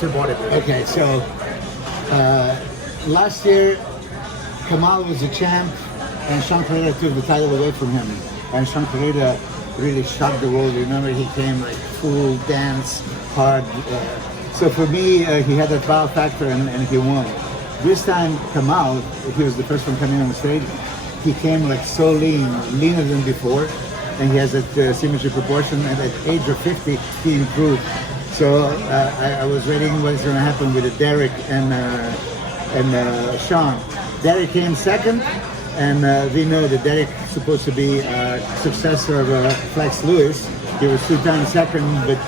to bodybuilding. Okay, so last year Kamal was the champ, and Sean Pereira took the title away from him. And Sean Pereira really shocked the world. Remember, he came like full dance, hard. So for me, he had that wow factor, and he won. This time, Kamal, he was the first one coming on the stage. He came like so lean, leaner than before, and he has that symmetry proportion. And at the age of 50, he improved. So I was reading what's going to happen with Derek and Sean. Derek came second, and we know that Derek is supposed to be a successor of Flex Lewis. He was 2 times second, but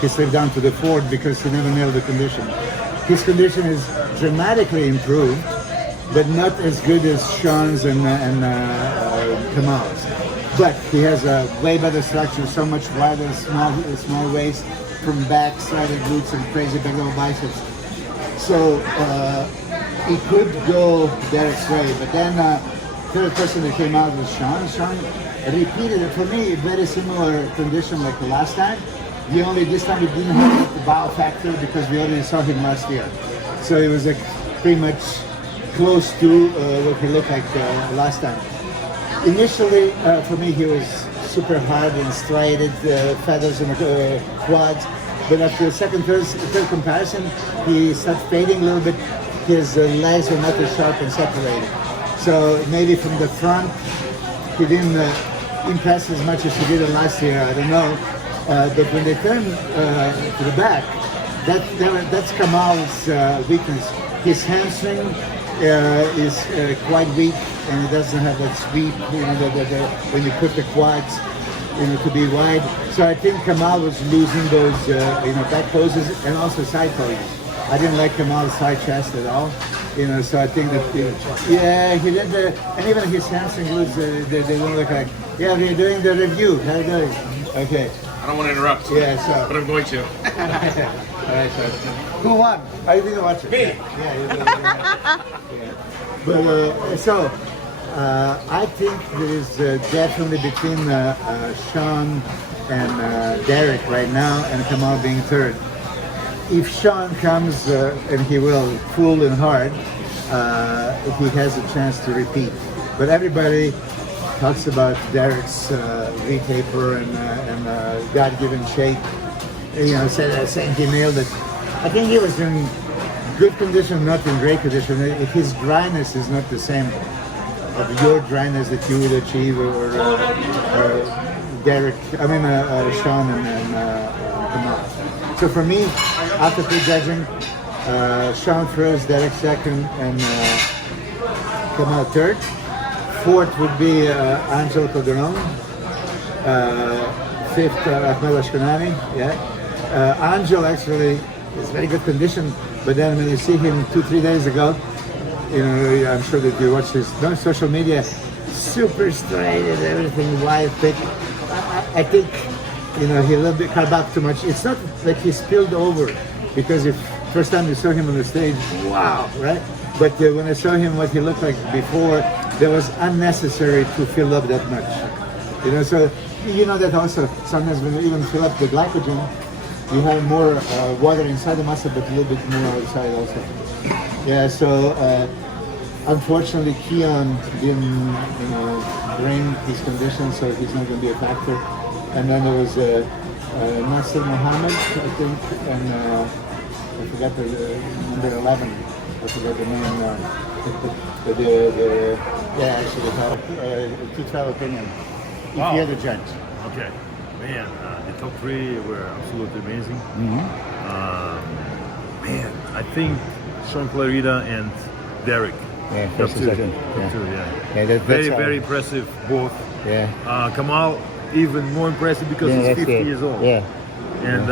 he slipped down to the 4th because he never nailed the condition. His condition is dramatically improved, but not as good as Sean's and Kamal's. But he has a way better structure, so much wider, small waist, from back, slided glutes, and crazy big old biceps. So he could go Derek's way, but then third person that came out was Sean. Sean repeated it for me, very similar condition like the last time. This time he didn't have the wow factor because we already saw him last year. So it was like pretty much close to what he looked like last time. Initially, for me, he was super hard and striated, feathers in the quads. But after the third comparison, he started fading a little bit. His legs were not as sharp and separated. So maybe from the front, he didn't impress as much as he did last year. I don't know. But when they turn to the back, that's Kamal's weakness. His hamstring is quite weak, and he doesn't have that sweep. When you put the quads, to be wide. So I think Kamal was losing those, back poses and also side poses. I didn't like Kamal's side chest at all. So I think that, he did and even his hamstring glutes, they don't look like, we're doing the review. How are you doing? Okay. I don't want to interrupt. Yeah, so. But I'm going to. All right, so. Who won? I didn't watch it. Me. Yeah. But I think there is definitely between Sean and Derek right now, and Kamal being third. If Sean comes, and he will, full and hard, he has a chance to repeat. But everybody talks about Derek's V-taper and God-given shape. Saying he nailed it. I think he was in good condition, not in great condition. His dryness is not the same of your dryness that you would achieve, or Derek. Sean and Kamal. So for me, after prejudging, Sean first, Derek second, and Kamal third. 4th would be Angel Calderon. 5th, Ahmed Ashkenani. Angel actually is very good condition, but then when you see him 2-3 days ago, I'm sure that you watch his social media, super straight and everything, wide, thick. I think, he a little bit cut back too much. It's not like he spilled over, because if first time you saw him on the stage, wow, right? But when I saw him, what he looked like before, that was unnecessary to fill up that much. So that also sometimes when you even fill up the glycogen, you have more water inside the muscle, but a little bit more outside also. So unfortunately, Keon didn't, bring his condition, so he's not going to be a factor. And then there was Nasser Mohammed, I think, and I forgot the number 11. I forgot the name. Actually, 2-12 opinion. If you're the judge. Okay. Man, the top 3 were absolutely amazing. I think Sean Clarita and Derek. First and second. Very impressive, both. Kamal, even more impressive because he's 50 years old. And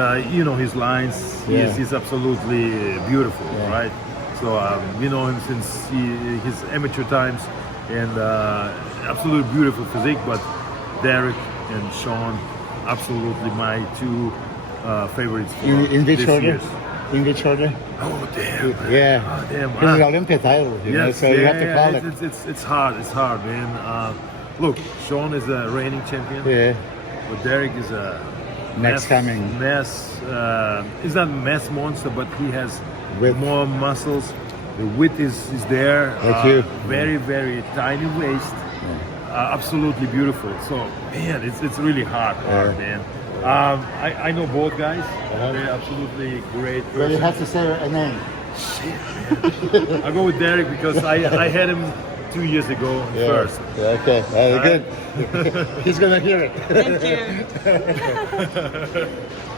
his lines, he's absolutely beautiful, right? So we know him since his amateur times, and absolutely beautiful physique. But Derek and Sean, absolutely my 2 favorites for in which this order? year's. In which order? Oh damn! Yeah. Oh, damn. This is Olympia title, so you have to call it. It's hard, man. Look, Sean is a reigning champion. But Derek is a Next coming. He's not mass monster, but he has more muscles. The width is there. Like you. Very, very tiny waist. Absolutely beautiful. So, man, it's really hard, man. I know both guys. They're absolutely great. Well, you have to say a name. Shit, man. I'll go with Derek because I had him 2 years ago first. Yeah, okay, good. He's gonna hear it. Thank you.